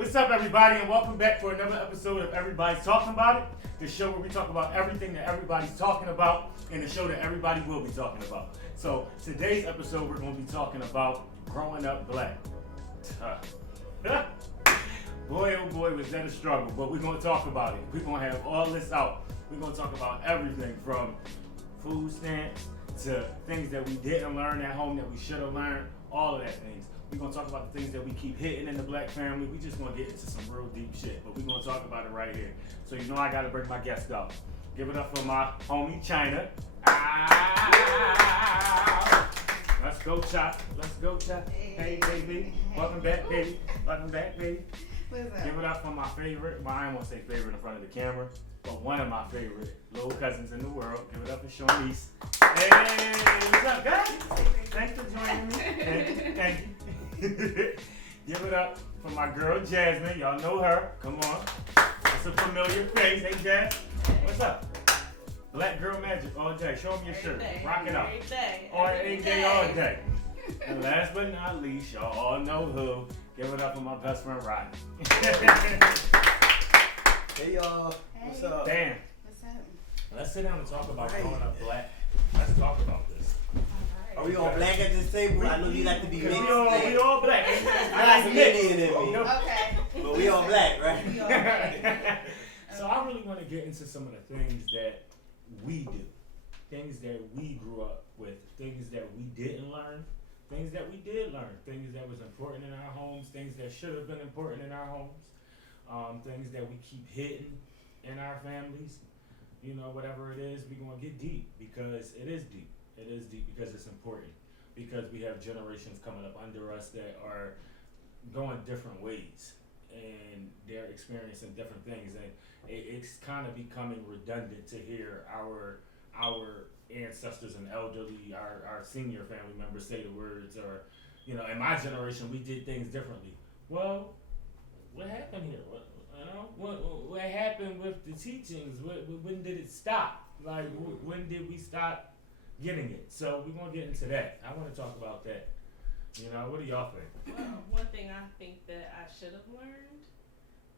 What's up, everybody, and welcome back for another episode of Everybody's Talking About It, the show where we talk about everything that everybody's talking about, and the show that everybody will be talking about. So today's episode, we're going to be talking about growing up black. Boy, oh boy, was that a struggle, but we're going to talk about it. We're going to have all this out. We're going to talk about everything from food stamps to things that we didn't learn at home that we should have learned, all of that things. We're going to talk about the things that we keep hitting in the black family. We just going to get into some real deep shit, but we're going to talk about it right here. So you know I got to bring my guest up. Give it up for my homie, China. Let's go, Chop. Let's go, Chop. Hey, baby. Welcome back, baby. Welcome back, baby. What's up? Give it up for my favorite, well, I don't want to say favorite in front of the camera, but one of my favorite little cousins in the world. Give it up for Shawnice. Hey, what's up, guys? Thanks for joining me. Thank you. Give it up for my girl Jasmine. Y'all know her. Come on. It's a familiar face. Hey, Jazz. What's up? Black Girl Magic all day. Show them your shirt. Rock it out. Every day. Every day, all day. And last but not least, y'all all know who. Give it up for my best friend Rodney. Hey y'all, what's up? Damn. What's up? Let's sit down and talk about growing up black. Let's talk about this. Are we all black at this table? I know you like to be mixed. We all black. I like some Indian in me. Okay. But we all black, right? We all black. So I really want to get into some of the things that we do, things that we grew up with, things that we didn't learn, things that we did learn, things that was important in our homes, things that should have been important in our homes, things that we keep hidden in our families. You know, whatever it is, we're going to get deep because it is deep. It is deep because it's important, because we have generations coming up under us that are going different ways and they're experiencing different things, and it's kind of becoming redundant to hear our ancestors and elderly, our senior family members say the words, or, you know, in my generation we did things differently. Well, what happened here? What happened with the teachings? When did it stop? Like, when did we stop getting it? So we're gonna get into that. I want to talk about that. You know, what do y'all think? Well, one thing I think that I should have learned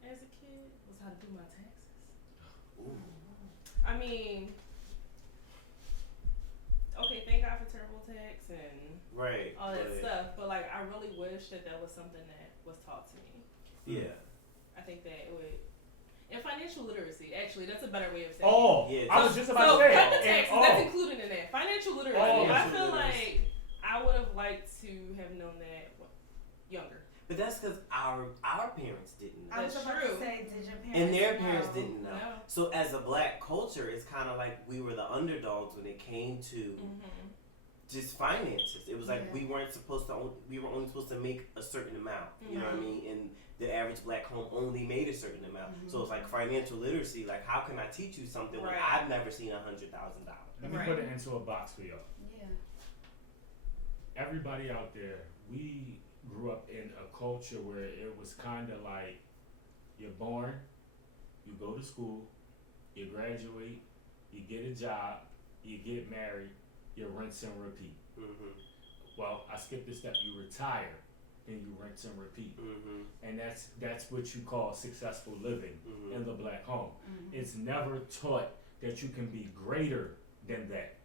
as a kid was how to do my taxes. Ooh. I mean, okay, thank God for TurboTax and Right. all that stuff, but like I really wish that was something that was taught to me. Yeah. I think that it would. And financial literacy, actually, that's a better way of saying Oh, Yeah, I was just about so to say. cut the taxes, Oh. that's included in that. Financial literacy, Oh, I feel literacy. like I would have liked to have known that younger. But that's because our parents didn't know. I was That's about true. to say, did your parents And their know? parents didn't know. No. So as a black culture, it's kind of like we were the underdogs when it came to Mm-hmm. just finances. It was like Yeah. we were only supposed to make a certain amount. You know what I Mhm. mean? And the average black home only made a certain amount. Mhm. So it's like financial literacy. Like, how can I teach you something when Right. I've never seen $100,000? Let me Right. put it into a box for y'all. Yeah. Everybody out there, we grew up in a culture where it was kind of like you're born, you go to school, you graduate, you get a job, you get married, you rinse and repeat. Mm-hmm. Well, I skipped a step. You retire, and you rinse and repeat, Mm-hmm. and that's what you call successful living Mm-hmm. in the black home. Mhm. It's never taught that you can be greater than that.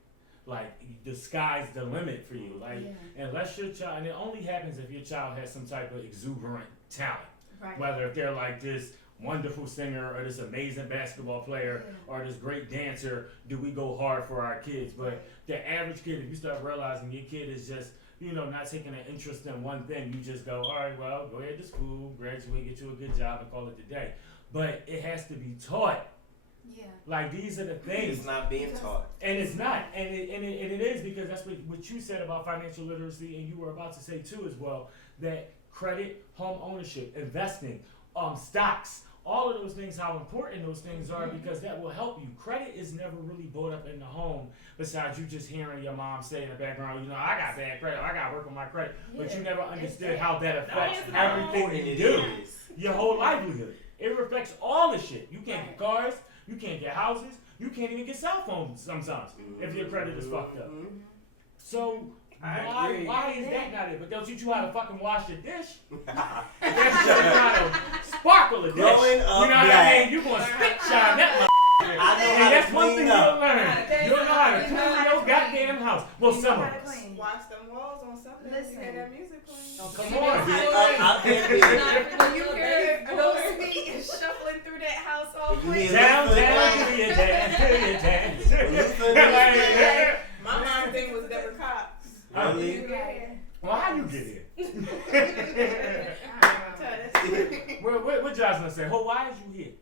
Like, the sky's the limit for you. Like, Yeah. unless your child, and it only happens if your child has some type of exuberant talent. Right. Whether if they're like this wonderful singer or this amazing basketball player Yeah. or this great dancer, do we go hard for our kids? But the average kid, if you start realizing your kid is just, you know, not taking an interest in one thing, you just go, all right, well, go ahead to school, graduate, get you a good job, and call it a day. But it has to be taught. Yeah. Like, these are the things. It's not being taught. And it's not, and it is, because that's what you said about financial literacy, and you were about to say too as well, that credit, home ownership, investing, stocks, all of those things, how important those things are, because that will help you. Credit is never really brought up in the home, besides you just hearing your mom say in the background, you know, I got bad credit, I got to work on my credit, but you Yeah. never understood how that affects it's everything And you it do, is. your whole livelihood. It affects all the shit. You can't get Right. cars, you can't get houses, you can't even get cell phones sometimes if your credit is fucked up. Mhm. So I agree. Why is that not it? But they'll teach you how to fucking wash your dish. They'll show you how to sparkle a dish. Growing up You know what I black. mean? You gonna spit shine that I know how and to that's one clean thing up. you'll learn. You'll know how to You clean know how to your clean. goddamn house. Well, You some know of how to us. clean. Watch them walls on Sunday. Listen. You hear that music playing? Oh, come You know on. how Get to up clean. out that Not bitch. When you little hear baby Will boy. Smith shuffling through that house all You quick. hear Down, Luther down, like- do your dance, do your dance. Luther Like, like- yeah. My mom thing was Deborah Cox. Really? You got it. Well, how you get here? What Jocelyn say? Oh, why is you here?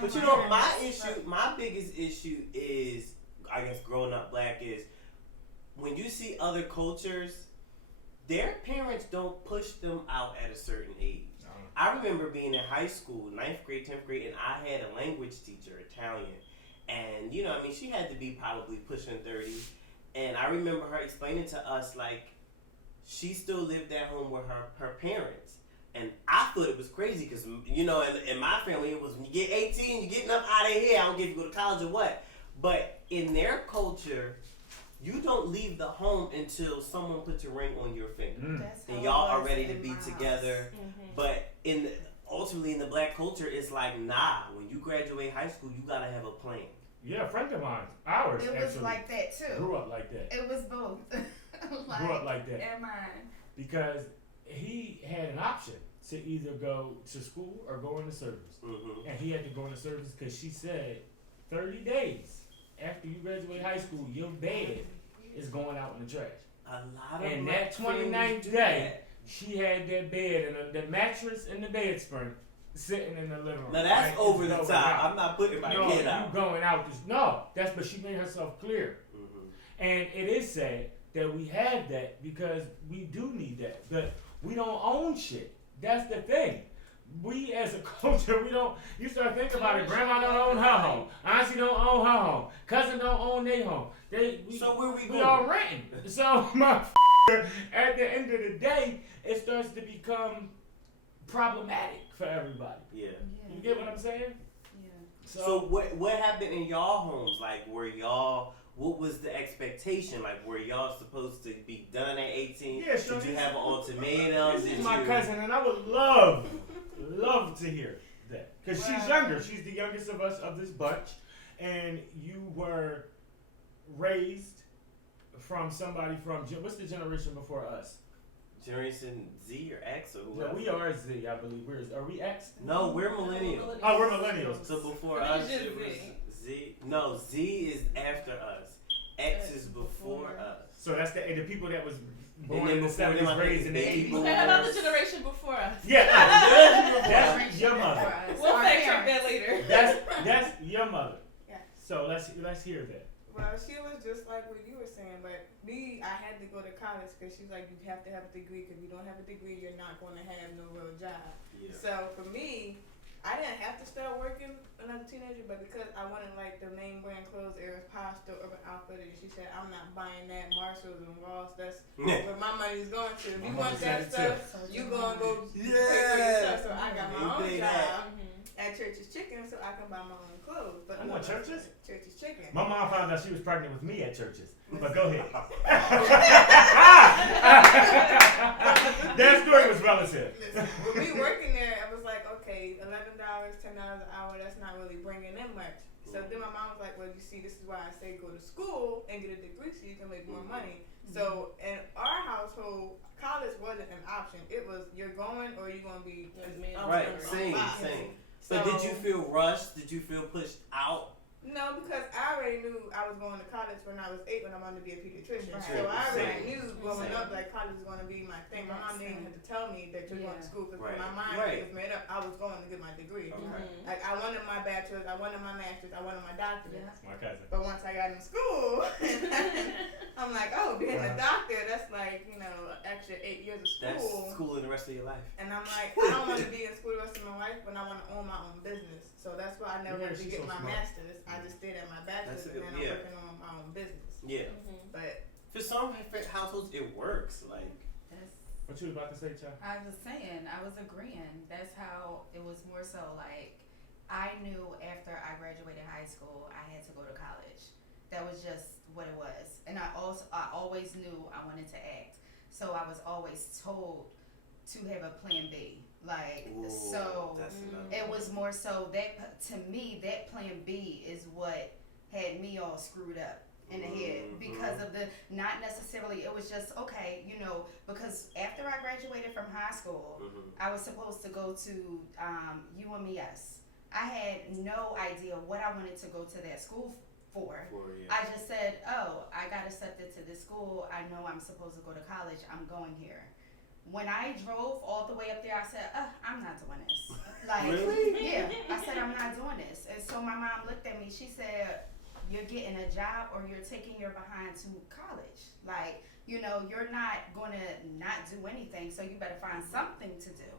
But you know, my biggest issue is, I guess, growing up black is when you see other cultures, their parents don't push them out at a certain age. I remember being in high school, 9th grade, 10th grade, and I had a language teacher, Italian. And, you know, I mean, she had to be probably pushing 30. And I remember her explaining to us, like, she still lived at home with her parents. And I thought it was crazy because, you know, in my family, it was when you get 18, you're getting up out of here. I don't care if you go to college or what. But in their culture, you don't leave the home until someone puts a ring on your finger. That's And how y'all it are was ready to in be my house. together. But ultimately in the black culture, it's like, nah, when you graduate high school, you got to have a plan. Yeah, a friend of mine, ours It was actually, like that too. grew up like that. It was both. Grew up like that. And mine. Because he had an option to either go to school or go into service. Mm-hmm. And he had to go into service because she said 30 days after you graduate high school, your bed is going out in the trash. A lot of And black that families 29th do day, that. she had that bed and the mattress and the bed spring sitting in the living room. Now that's Right? over It's the going top. out. I'm not putting my No, kid you out. going out. But she made herself clear. Mm-hmm. And it is sad that we have that because we do need that. But we don't own shit. That's the thing. We as a culture, we don't. You start thinking about it. Grandma don't own her home. Auntie don't own her home. Cousin don't own their home. So where we we going? all renting. So my at the end of the day, it starts to become problematic for everybody. Yeah. You get what I'm saying? Yeah. So what happened in y'all homes? Like, what was the expectation? Like, were y'all supposed to be done at 18? Yeah, sure. Did you have an ultimatum? This Did is my you? cousin, and I would love to hear that. Because she's Wow. younger. She's the youngest of us, of this bunch. And you were raised from somebody from, what's the generation before us? Generation Z or X or No, whoever? we are Z, I believe. Are we X? No, we're millennials. Oh, we're millennials. So before It us, is just it was Z. Z. No, Z is after us. X is before us. So that's the people that was And born then in the before them, 70s, I think raised in the baby 80s. boomers. Okay, another generation before us. Yeah, that's your mother. We'll Our fact check parents. that later. That's your mother. Yeah. So let's hear that. Well, she was just like what you were saying, but me, I had to go to college because she's like, you have to have a degree. Because if you don't have a degree, you're not going to have no real job. Yeah. So for me, I didn't have to start working when I was a teenager, but because I wanted like the name brand clothes, Aeropostale, Urban Outfitters, she said, I'm not buying that. Marshalls and Ross, that's where my money's going to. If you My mom want that said it stuff, you gonna go pay for Yeah. yourself. So I got my You own pay job that. at Church's Chicken so I can buy my own clothes. But I know Church's? Church's Chicken. My mom found out she was pregnant with me at churches. But go ahead. That story was relative. Listen, with me working there, I was like, okay, $11, $10 an hour, that's not really bringing in much. So then my mom was like, well, you see, this is why I say go to school and get a degree so you can make more money. So in our household, college wasn't an option. It was you're going or you're going to be Right, on same, box. same. So, But did you feel rushed? Did you feel pushed out? No, because I already knew I was going to college when I was 8 when I wanted to be a pediatrician. Right. So I already Same. knew growing Same. up that college was going to be my thing. My mom didn't have to tell me that you're going to Yeah. school because Right. my mind Right. was made up. I was going to get my degree. Okay. Like I wanted my bachelor's, I wanted my master's, I wanted my doctorate. Yeah. My cousin. But once I got in school, I'm like, oh, being a doctor, that's like, you know, extra 8 years of That's school. school in the rest of your life. And I'm like, I don't want to be in school the rest of my life, but I want to own my own business. So that's why I never Yeah, wanted to she's get so my smart. master's. I just stayed at my bachelor's That's a and good- then I'm yeah. working on my own business. Yeah. But For some households, it works. Like, That's, What you was about to say, Chuck? I was saying, I was agreeing. That's how it was more so like, I knew after I graduated high school, I had to go to college. That was just what it was, and I always knew I wanted to act, so I was always told to have a plan B. Like, Ooh, so that's another it one. was more so that to me that plan B is what had me all screwed up in the head because of the not necessarily, it was just okay, you know, because after I graduated from high school, I was supposed to go to UMES. I had no idea what I wanted to go to that school for. I just said, oh, I got accepted to this school. I know I'm supposed to go to college. I'm going here. When I drove all the way up there, I said, I'm not doing this. Like, Really? yeah, I said, I'm not doing this. And so my mom looked at me. She said, you're getting a job or you're taking your behind to college. Like, you know, you're not going to not do anything, so you better find something to do.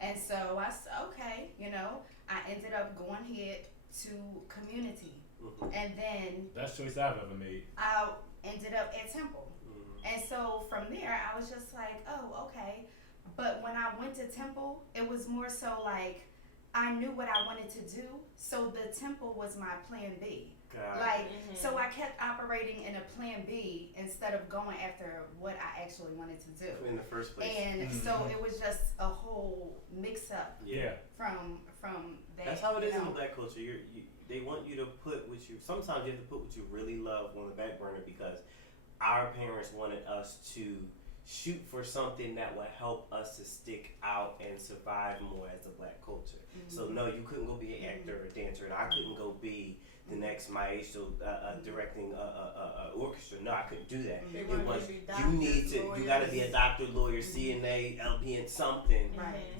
And so I said, okay, you know, I ended up going ahead to community. And then Best choice I've ever made. I ended up at Temple. And so from there, I was just like, oh, okay. But when I went to Temple, it was more so like I knew what I wanted to do. So the Temple was my plan B. Like, so I kept operating in a plan B instead of going after what I actually wanted to do. In the first place. And so it was just a whole mix up Yeah. from that. That's how it you is in know. the black culture. They want you to put what you. Sometimes you have to put what you really love on the back burner because our parents wanted us to shoot for something that would help us to stick out and survive more as a black culture. So no, you couldn't go be an actor or dancer, and I couldn't go be the next maestro directing a orchestra. No, I couldn't do that. They It wanted was to be you need doctors, to. You got to be a lawyers. doctor, lawyer, CNA, LPN, something Right.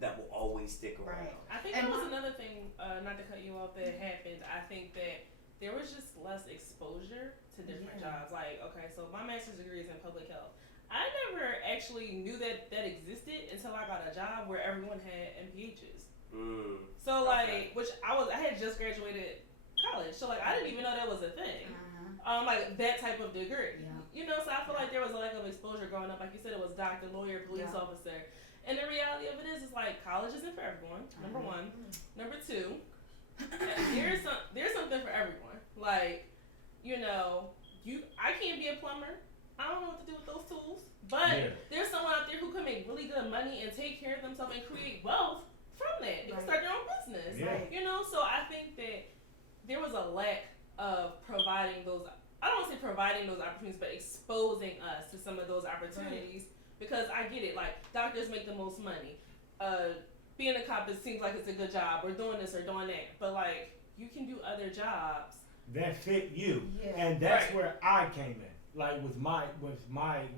that will always stick around. Right. I think And that was another thing, not to cut you off, that happened. I think that there was just less exposure to different jobs. Like, okay, so my master's degree is in public health. I never actually knew that existed until I got a job where everyone had MPHs. So like, which I had just graduated college, so like I didn't even know that was a thing. Like that type of degree. Yeah. You know, so I feel like there was a lack of exposure growing up. Like you said, it was doctor, lawyer, police Yeah. officer. And the reality of it is like college isn't for everyone. Number one. Number two, there's something for everyone. Like, you know, I can't be a plumber. I don't know what to do with those tools. But there's someone out there who can make really good money and take care of themselves and create wealth from that. They can start their own business. Yeah. You know, so I think that there was a lack of providing those, I don't want to say providing those opportunities, but exposing us to some of those opportunities. Because I get it, like, doctors make the most money. Being a cop, it seems like it's a good job. We're doing this or doing that. But, like, you can do other jobs. That fit you. Yeah. And that's Right. where I came in. Like with my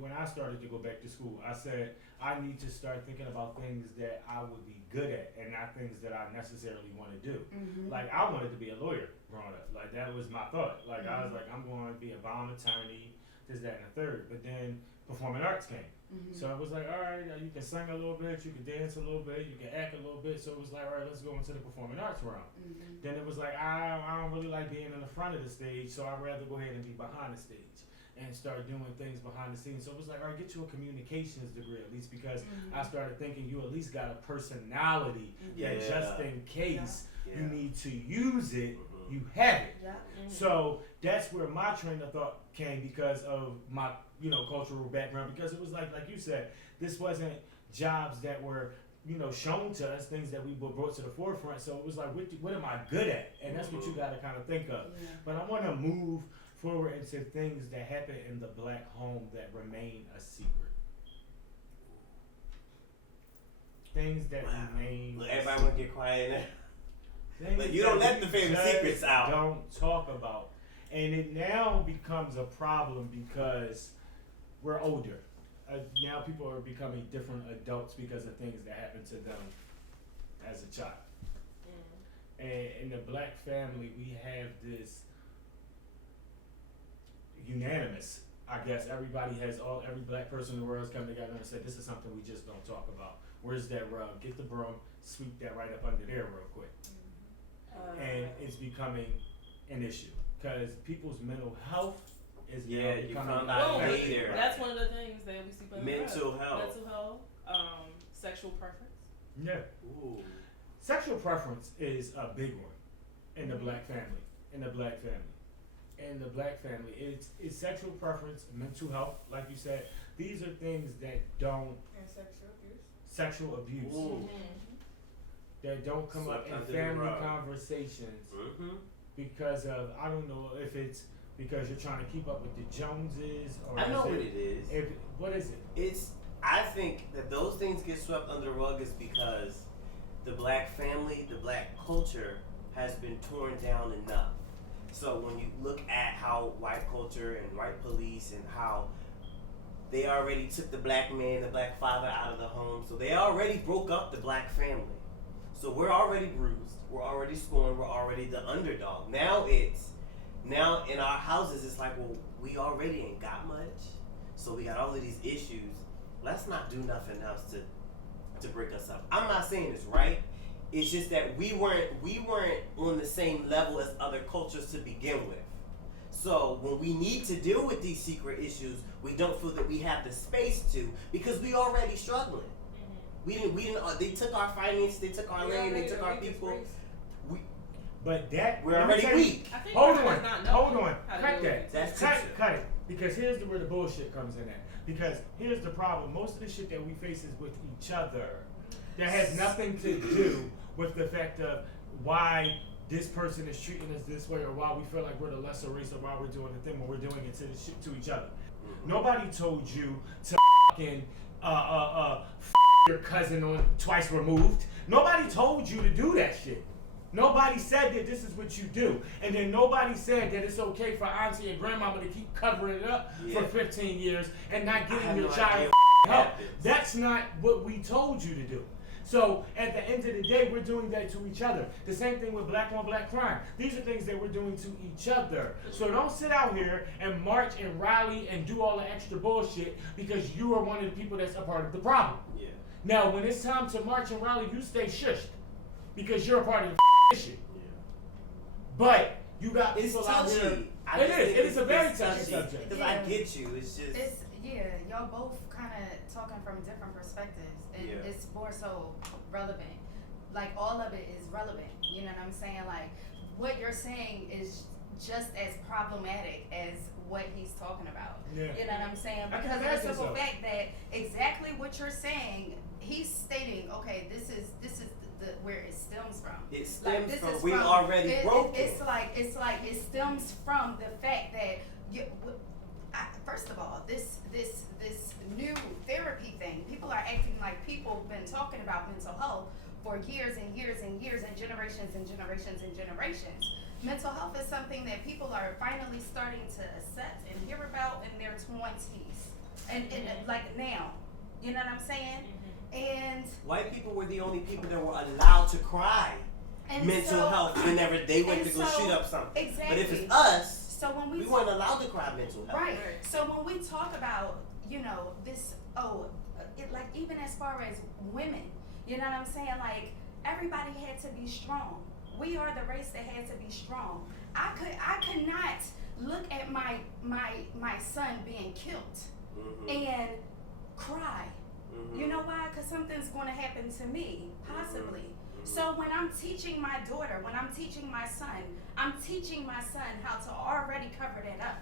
when I started to go back to school, I said I need to start thinking about things that I would be good at and not things that I necessarily want to do. Like I wanted to be a lawyer growing up. Like that was my thought. Like I was like, I'm going to be a bomb attorney, this, that, and the third. But then performing arts came. So I was like, all right, you can sing a little bit, you can dance a little bit, you can act a little bit. So it was like, all right, let's go into the performing arts realm. Then it was like, I don't really like being in the front of the stage, so I'd rather go ahead and be behind the stage and start doing things behind the scenes. So it was like, all right, get you a communications degree at least, because I started thinking you at least got a personality that just in case you need to use it, you have it. So that's where my train of thought came because of my, cultural background. Because it was like you said, this wasn't jobs that were, shown to us, things that we were brought to the forefront. So it was like, what am I good at? And that's what you got to kind of think of. But I want to move forward into things that happen in the black home that remain a secret. Things that remain. Look, everybody want to get quiet now. Things But you don't that let the we family just secrets out. Don't talk about, and it now becomes a problem because we're older. Now people are becoming different adults because of things that happened to them as a child. And in the black family, we have this unanimous. I guess every black person in the world has come together and said, this is something we just don't talk about. Where's that rug? Get the broom, sweep that right up under there real quick. And it's becoming an issue because people's mental health is now Yeah, you becoming found out affected. later. That's one of the things that we see. Mental health. Mental health, sexual preference. Yeah. Ooh. Sexual preference is a big one in the black family. in the black family, it's sexual preference, mental health, like you said. These are things that don't And sexual abuse. sexual abuse Ooh. that don't come up Swept in under the family rug. conversations Mm-hmm. because of I don't know if it's because you're trying to keep up with the Joneses or I know is what it, it is. if what is it? It's. I think that those things get swept under the rug is because the black family, the black culture, has been torn down enough. So when you look at how white culture and white police and how they already took the black man, the black father out of the home, so they already broke up the black family. So we're already bruised, we're already scorned, we're already the underdog. Now in our houses, it's like, well, we already ain't got much, so we got all of these issues. Let's not do nothing else to break us up. I'm not saying it's right. It's just that we weren't on the same level as other cultures to begin with. So when we need to deal with these secret issues, we don't feel that we have the space to because we already struggling. We didn't. They took our finance. They took our land. They took our people. But that We're let me already tell you- weak. I think Hold part of on, it's not hold knowing on, how to cut deal with that. it. That's cut, true. cut it. Because here's where the bullshit comes in at. Because here's the problem. Most of the shit that we face is with each other. That has nothing to do with the fact of why this person is treating us this way or why we feel like we're the lesser race or why we're doing the thing when we're doing it to each other. Nobody told you to fucking your cousin on twice removed. Nobody told you to do that shit. Nobody said that this is what you do. And then nobody said that it's okay for auntie and grandmama to keep covering it up Yeah. for 15 years and not I giving have your no child idea help. happens. That's not what we told you to do. So at the end of the day, we're doing that to each other. The same thing with black on black crime. These are things that we're doing to each other. So don't sit out here and march and rally and do all the extra bullshit because you are one of the people that's a part of the problem. Yeah. Now, when it's time to march and rally, you stay shushed because you're a part of the issue. Yeah. But you got It's people out here. touchy. I It just is. think It is a very it's touchy subject. Because I get you. It's just. It's y'all both kind of talking from different perspectives, and Yeah. it's more so relevant. Like all of it is relevant. You know what I'm saying? Like what you're saying is just as problematic as what he's talking about. Yeah. You know what I'm saying? I can Because of the imagine simple so. fact that exactly what you're saying, he's stating, okay, this is the where it stems from. It stems this from is we already broken. It's like it stems from the fact that first of all, this new therapy thing, people are acting like people been talking about mental health for years and years and years and generations and generations and generations. Mental health is something that people are finally starting to accept and hear about in their 20s and like now. You know what I'm saying? And White people were the only people that were allowed to cry mental so- health whenever they went and to go so- shoot up something. exactly. But if it's us, So when we weren't allowed to cry mental health. Right. So when we talk about, this, like even as far as women, you know what I'm saying? Like everybody had to be strong. We are the race that had to be strong. I could not look at my son being killed Mm-hmm. and cry. Mm-hmm. You know why? Because something's going to happen to me, possibly. Mhm. So when I'm teaching my daughter, when I'm teaching my son, I'm teaching my son how to already cover that up.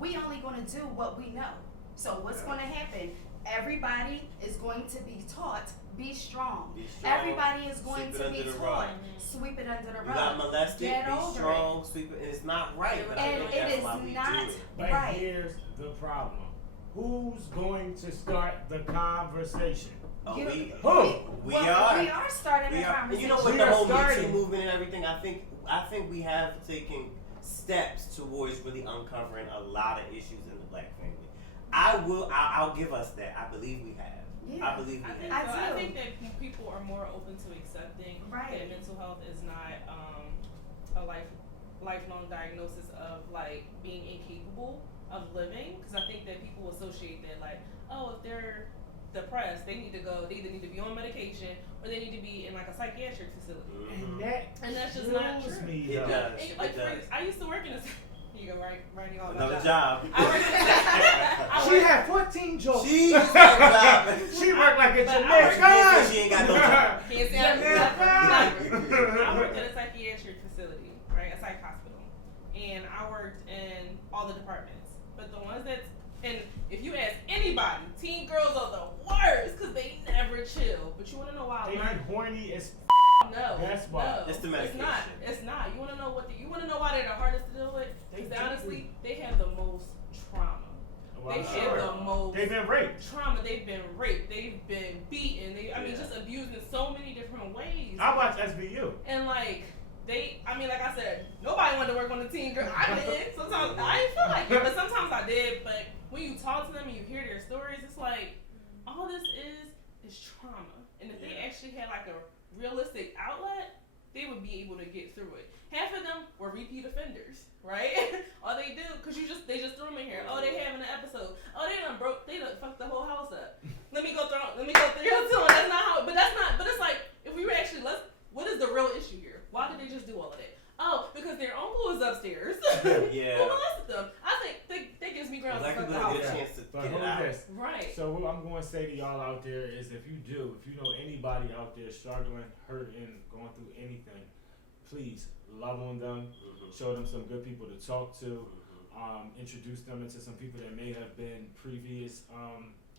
We only going to do what we know. So what's Yeah. going to happen? Everybody is going to be taught, be strong. Be strong. Everybody is going Sweep it to be under the taught, rug. sweep it under the You rug. got molested, Get be over strong, sweep it. And it's not right. But I And think it that's is why we not do it. But right. here's the problem. Who's going to start the conversation? Oh, You- we are. We are starting We a are. And conversation. you know, with We the are whole Me Too starting. movement and everything, I think we have taken steps towards really uncovering a lot of issues in the black family. I'll give us that. I believe we have. Yeah. I believe we I think have. I so. I do. think that people are more open to accepting Right. that mental health is not a lifelong diagnosis of like being incapable of living. Because I think that people associate that like, oh, if they're depressed, they either need to be on medication or they need to be in like a psychiatric facility. And Mhm. And that's just not kills true. me, It though. does. Like, It for does. instance, I used to work in a. You go writing all Another my job. I worked I She worked- had 14 jobs. She used that job. She worked like a But I Jamaican. She said she ain't got no job. Can't say I worked at a psychiatric facility, right? A psych hospital. And I worked in be horny as No, That's why. no, It's the It's medication. not. It's not. You want to know what? You want to know why they're the hardest to deal with? Because honestly, they have the most trauma. well, They I'm have sure. the most They've been raped. trauma. They've been raped. They've been beaten. I mean, Yeah. just abused in so many different ways. I watch SVU. And like like I said, nobody wanted to work on the team, girl. I did. Sometimes I didn't feel like it, but sometimes I did. But when you talk to them and you hear their stories, it's like all this is trauma. And if they Yeah. actually had like a realistic outlet, they would be able to get through it. Half of them were repeat offenders, right? All they do, cause they just threw them in here. Oh, they having an episode. Oh, they done fucked the whole house up. Let me go through you to them. That's not how. But it's like if we were actually what is the real issue here? Why did they just do all of that? Oh, because their uncle is upstairs. Yeah. Who molested them? I think that gives me grounds to Black fuck people the don't house get a up. chance to But get hold it out. this. Right. So what I'm going to say to y'all out there is if you know anybody out there struggling, hurting, going through anything, please love on them, show them some good people to talk to, introduce them into some people that may have been previous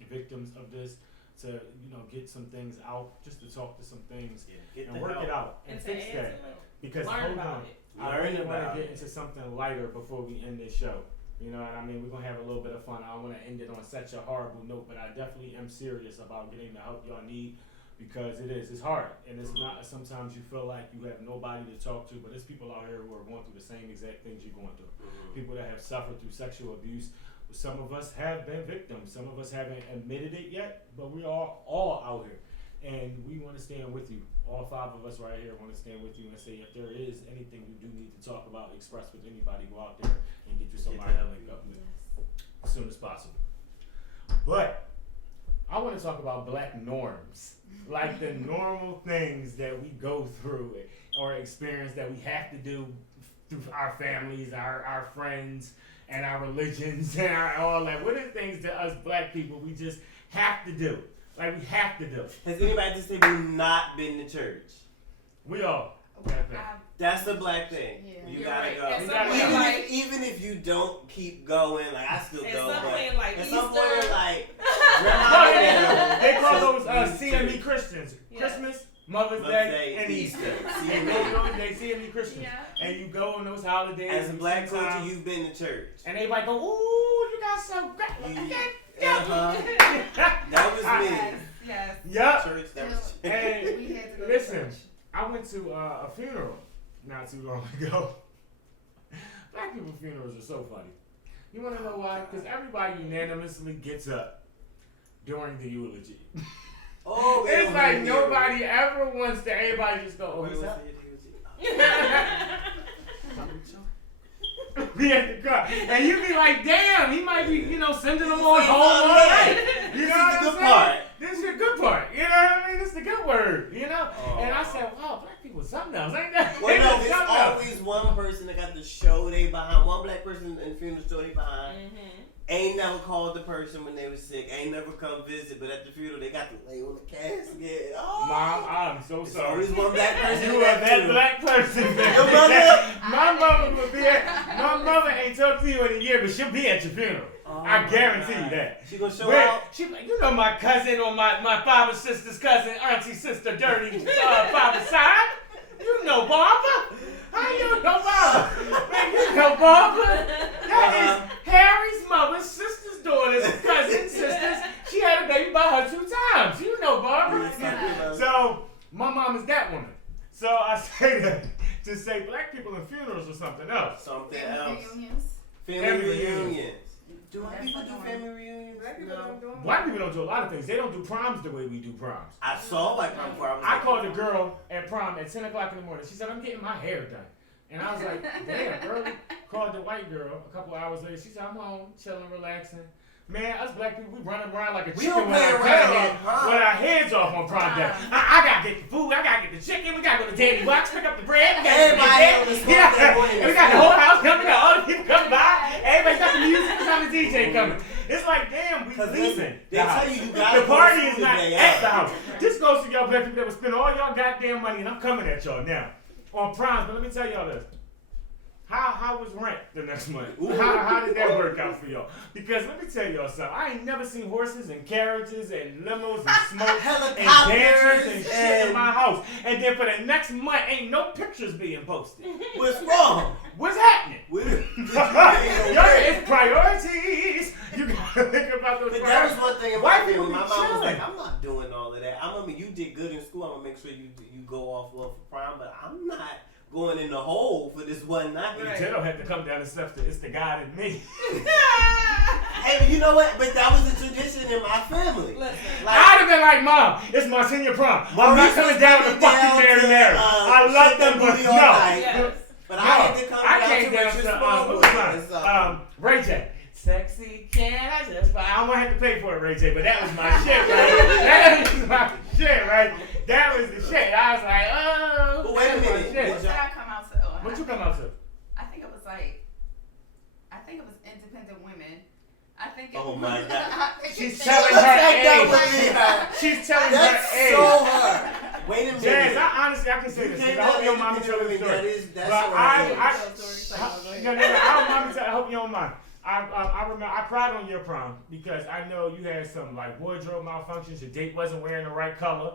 victims of this to, get some things out, just to talk to some things Yeah, get and the work help. it out and And to fix add that. to it, Because learn hold about on, it. I Learn really want about to get it. into something lighter before we end this show. You know what I mean? We're going to have a little bit of fun. I don't want to end it on such a horrible note, but I definitely am serious about getting the help y'all need because it's hard. And it's not, sometimes you feel like you have nobody to talk to, but there's people out here who are going through the same exact things you're going through. People that have suffered through sexual abuse. Some of us have been victims. Some of us haven't admitted it yet, but we are all out here. And we want to stand with you. All 5 of us right here want to stand with you and say if there is anything you do need to talk about, express with anybody, go out there and get you somebody to link up with as soon as possible. But I want to talk about black norms, like the normal things that we go through or experience that we have to do through our families, our friends, and our religions, and all that. What are things that us black people we just have to do? Like we have to do. Has anybody just say we've not been to church? We all. That's the black thing. Yeah. You You're gotta right. go. At You some gotta point, go. like, Even if you don't keep going, like I still at go, some but point, like at Easter, some point, like Oh, grandma, yeah. They call so those we CME church. Christians. Yeah. Christmas, Mother's Mother's Day, Day, and Easter. Easter. And they CME Christians. Yeah. And you go on those holidays. As a and black culture, sometimes- you've been to church. And everybody go, ooh, you got so great. That was me. Yes. Yup. Church, that was And We had to go to listen, church. I went to a funeral not too long ago. Black people funerals are so funny. You want to know why? Because everybody unanimously gets up during the eulogy. Oh, we It's don't like hear it. nobody ever wants to. Everybody just go, oh, Wait, what's what's up? the- Be at the car, and you be like, damn, he might be, sending them on He's home all like, right. This You is know what the I'm good saying? part. This is the good part. You know what I mean? This is the good word. Oh. And I said, wow, black people something else, ain't that? Well, no, They there's something else. always one person that got the show they behind. One black person in funeral show they behind. Ain't never called the person when they was sick. Ain't never come visit. But at the funeral, they got to lay on the casket. Oh. Mom, I'm so There's sorry. always one black person. You are that black person. Your mother? My mother would be at. My mother ain't talked to you in a year, but she'll be at your funeral. Oh I my guarantee God. you that. She gonna show Where, out? she like, my cousin or my father's sister's cousin, auntie sister, dirty father's side. You know Barbara. How you know Barbara? Man, you know Barbara. That is Harry's mother's sister's daughter's cousin sisters. She had a baby by her 2 times. You know Barbara. So my mom is that woman. So I say that to say black people in funerals or something else. Something Family else. reunions. Family reunions. Do white That's people do annoying. family reunions? Black people don't do them. White people don't do a lot of things. They don't do proms the way we do proms. I saw white prom before I was I like, called a girl at prom at 10 o'clock in the morning. She said, I'm getting my hair done. And I was like, damn, early. Called the white girl a couple hours later. She said, I'm home, chilling, relaxing. Man, us black people, we running around like a We chicken don't with play our, around, huh? with our heads off on prom day. I gotta get the food, I gotta get the chicken, we gotta go to Daddy Box, pick up the bread, we gotta Everybody get on the the spot that yeah, morning and we is got the full. whole house coming, we got all the people coming by, everybody got the music, it's on the DJ coming. It's like, damn, we 'Cause leaving. they tell you gotta The go party to is school not today, at the yeah. house. This goes to y'all black people that will spend all y'all goddamn money, and I'm coming at y'all now on proms. But let me tell y'all this: How was rent the next month? Ooh. How did that work out for y'all? Because let me tell y'all something. I ain't never seen horses and carriages and limos and smoke and Helicopters dancers and shit in and- my house. And then for the next month, ain't no pictures being posted. What's wrong? What's happening? It's priorities. You gotta think about those But that priorities. was one thing in my White family. people My be mom was chilling. like, I'm not doing all of that. You did good in school. I'm gonna make sure you go off well for prom, but I'm not going in the hole for this one night. Right. They don't have to come down the steps to it's the God in me. Hey, you know what? But that was a tradition in my family. Listen, Like, I'd have been like, Mom, it's my senior prom. I'm not Maurice coming was down to coming fucking down Mary to, Mary. I love shake them, that but booty all no. night. yes. But No, I had to come I down came to down Richard to Smallwood what was or something. mine? Ray J. Sexy can I just? I don't have to pay for it, Ray J. But that was my shit, right? That was my shit, right? That was the shit. I was like, oh. But wait a that was my minute. shit. What did I come out to? Oh, What you come out to? I think it was independent women. I think it Oh was. my God. I think She's it's- telling That her would age. be her. She's telling That's her age. so her. Wait a minute. Jazz, I honestly, I can say You this. came I hope down your mama tell the independent story. women. That's But so her I age. hope you don't mind. I remember I cried on your prom because I know you had some like wardrobe malfunctions. Your date wasn't wearing the right color,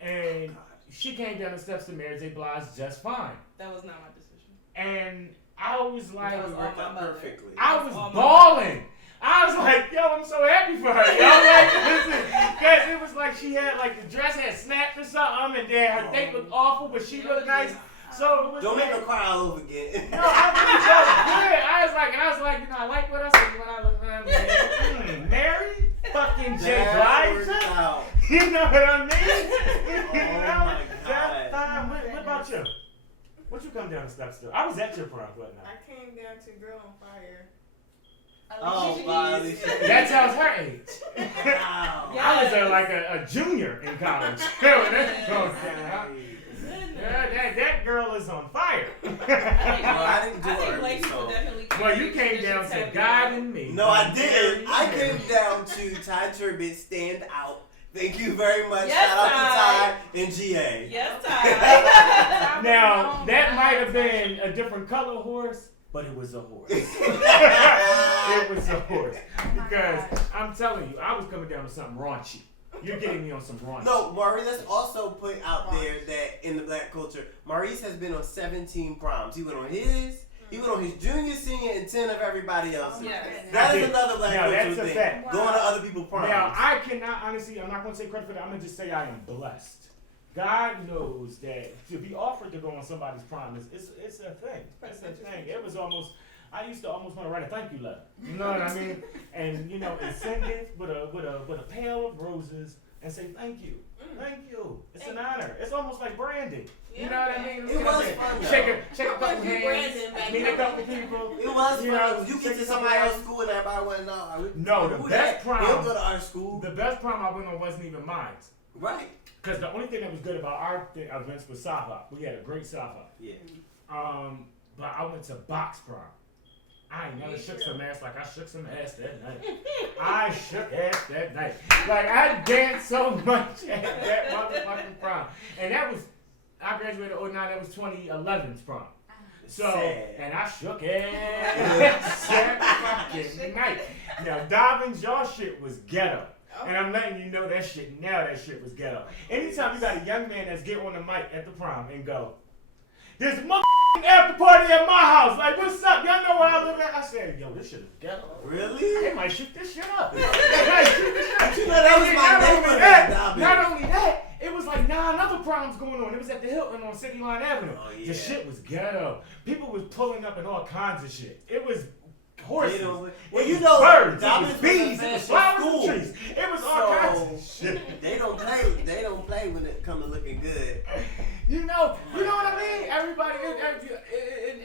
and she came down the steps to Mary J. Blige just fine. That was not my decision. And I was like, That was all Worked my out mother. perfectly. I was all my bawling. I was like, yo, I'm so happy for her. Yo, like, listen, because it was like she had like the dress had snapped or something, and then her date looked awful, but she looked nice. So it was Don't like, make her cry all over again. no, I really felt good. I was like, you know, I like what I said when I look around. Like, Mary, fucking J. That worked Blige. out. You know what I mean? Oh You know? my That's God. fine. What about you? What you come down the steps to? I was at your prom, what now? I came down to Girl on Fire. Oh, wow. That tells her age. Wow. Yeah. I was like a junior in college. That's going down. Yeah, that girl is on fire. I didn't do I think her, black people so. definitely. Well, you came down to God and me. No, I didn't. I Mary. came down to Ty Turbot Stand Out. Thank you very much. Yes, Shout out Ty. to Ty and GA. Yes, Ty. Now, that might have been a different color horse, but it was a horse. It was a horse. Because I'm telling you, I was coming down with something raunchy. You're getting me on some raunchy. No, Maurice, let's also put out there that in the black culture, Maurice has been on 17 proms. He went on his, he went on his junior, senior, and 10 of everybody else's. Yes. That I is did. another black Now, culture that's a thing. fact. Going to other people's proms. Now, I cannot, honestly, I'm not going to take credit for that. I'm going to just say I am blessed. God knows that to be offered to go on somebody's prom it's a thing. It's a thing. It was almost, I used to almost want to write a thank you letter. You know what I mean? And, you know, and send it with a pail of roses and say thank you. Thank you. It's an honor. It's almost like branding. You know what I mean? It was fun, though. Shake a couple How much you hands, branding back meet a then? couple people. It was You fun. know, You get shake to some somebody hands. else's school and everybody want to know. No, the who best that? prom- He'll go to our school. The best prom I went on wasn't even mine. Right. Because the only thing that was good about our events was Sava. We had a great Sava. Yeah. But I went to box prom. I ain't never shook some ass like I shook some ass that night. I shook ass that night. Like I danced so much at that motherfucking prom. And that was, I graduated 09, that was 2011's prom. So, Sad. and I shook ass that fucking night. Now, Dobbins, y'all shit was ghetto. And I'm letting you know that shit now, that shit was ghetto. Anytime you got a young man that's get on the mic at the prom and go, there's a motherfucking after party at my house. Like, what's up? Y'all know where I live at? I said, yo, this shit is ghetto. Really? They might shoot this shit up. They might shoot this shit up. You know, that was And my not only neighborhood, that, Dobbins. Not only that, it was like 9 other proms going on. It was at the Hilton on City Line Avenue. Oh, yeah. The shit was ghetto. People was pulling up in all kinds of shit. It was horses. They don't- It well, you was know, birds. It Dobbins was was a bees. It was fashion flowers school. and trees. It was all kinds of So shit. they don't play. They don't play when it comes to looking good. You know what I mean? Everybody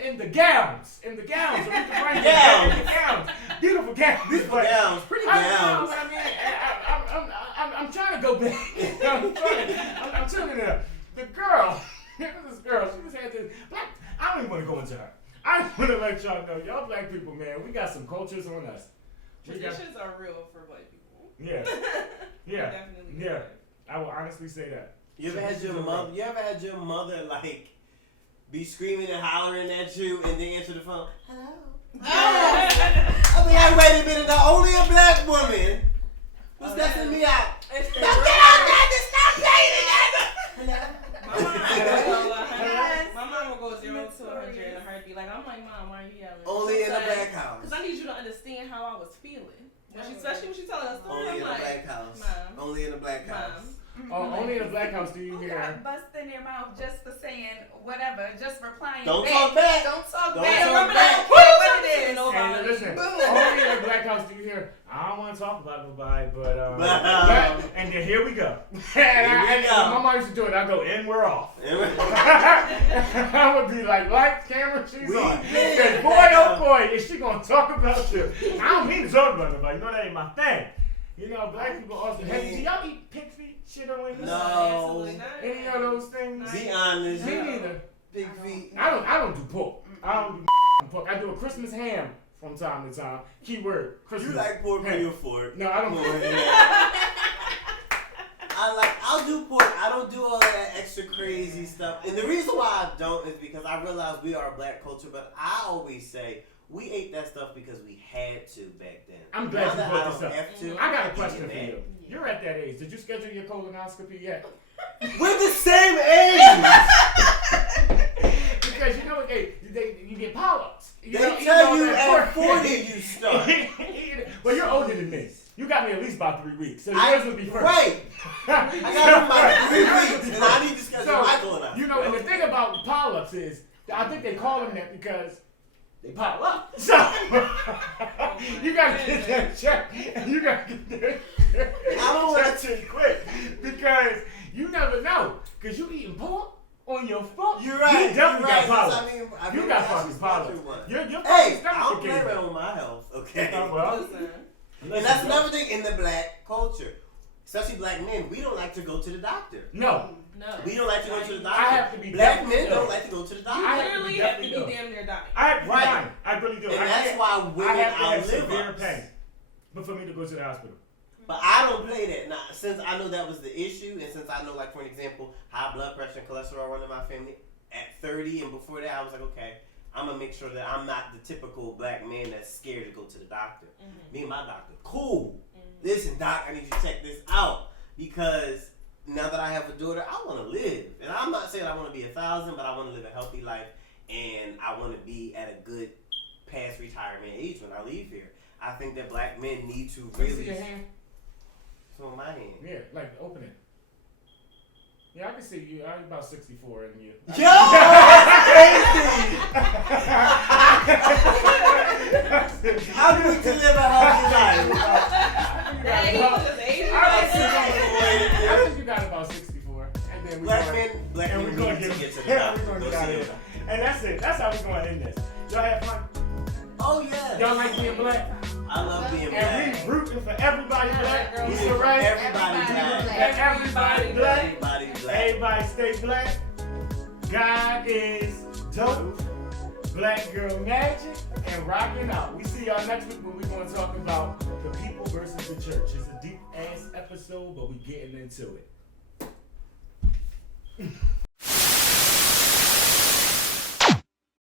in the gowns, Aretha Franklin, Gowns. in the gowns, beautiful gowns. Beautiful but gowns, pretty I know gowns. what I mean. I'm trying to go back. I'm turning it up. The girl, this girl, she just had this black. I don't even want to go into her. I want to let y'all know, y'all black people, man, we got some cultures on us. We got- Traditions are real for black people. Yeah, yeah, Definitely. yeah. I will honestly say that. You ever had your mother like be screaming and hollering at you and then answer the phone. Hello. Oh. I mean, like, wait a minute, now only a black woman who's stressing me out. It's the Now get out there and stop playing together. My mom will go 0 to 100 in a heartbeat. Like, I'm like, Mom, why are you yelling? Only in a black house. Because I need you to understand how I was feeling. Especially when she telling us story, Only I'm in a like, black house. Mom. Only in a black house. Mom. Oh, only in the black house do you Who hear. got bust in their mouth just for saying whatever, just replying Don't back. talk back. Don't talk Don't back. talk Remember back. that? What it is. And listen, Boom. only in the black house do you hear, I don't want to talk about nobody, but, and then here we go. And my mom used to do it, I go, and we're off. I would be like, lights, camera, she's on. Because boy, oh boy, is she going to talk about you. I don't mean to talk about nobody, you know that ain't my thing. You know, black people also, hey, do y'all eat pig feet, shit on wings? No. Absolutely not. Any of those things? Be honest. Me neither. Big feet. I don't do pork. I don't do pork. I do a Christmas ham from time to time. Keyword, Christmas. You like pork ham. on your fork. No, I don't. I'll do pork. I don't do all that extra crazy stuff. And the reason why I don't is because I realize we are a black culture, but I always say we ate that stuff because we had to back then. I'm glad Now you that brought I this don't up. have to, I got a I question eat for that. you. You're at that age. Did you schedule your colonoscopy yet? We're the same age. Because you know what you get polyps. They tell you at 40 you start. Well, you're older than me. You got me at least about 3 weeks. So yours would be first. Right. I got my 3 weeks, and I need to schedule my colonoscopy. You know, and the thing about polyps is, I think they call them that because they pile up. So you gotta get that check, and you gotta get that I don't want check quick because you never know. Cause you eating pork on your foot. You're right. You definitely You're right. got polyps. I mean, You got that's fucking just polyps. one. Your Hey, fucking I stomach don't is play getting- around with my health, okay? Well, Listen. And that's another thing in the black culture, especially black men. We don't like to go to the doctor. No, No. We don't like to go to the doctor. I have to be Black definitely men ill. don't like to go to the You doctor. I have to literally be have to be definitely damn near dying. I have to be Right. dying. I really do. And I that's can't- why I women have to have outlive severe us. pain, but for me to go to the hospital. But I don't play that. Now, since I know that was the issue, and since I know, like, for an example, high blood pressure and cholesterol run in my family, at 30 and before that, I was like, okay, I'm going to make sure that I'm not the typical black man that's scared to go to the doctor. Me and my doctor, cool. Listen, doc, I need you to check this out. Because now that I have a daughter, I want to live. And I'm not saying I want to be 1,000, but I want to live a healthy life. And I want to be at a good past retirement age when I leave here. I think that black men need to Can you see really... your hand? It's on my hand. Yeah, like open it. Yeah, I can see you. I'm about 64 in you. Yo, that's crazy! How do we live a healthy life? That equals age. I think you got about 64, and then we Black going, men and we're need going to to get to the we're doctor. going to Go get out see of a here. And that's it. That's how we're going to end this. Y'all have fun. Oh yeah. Y'all like being black, I love being black. and we rooting for everybody black. girl. We Rooting for surround everybody black. everybody black. Everybody black. Everybody stay black. God is dope. Black girl magic and rocking out. We see y'all next week when we're going to talk about the people versus the church. It's a deep ass episode, but we getting into it.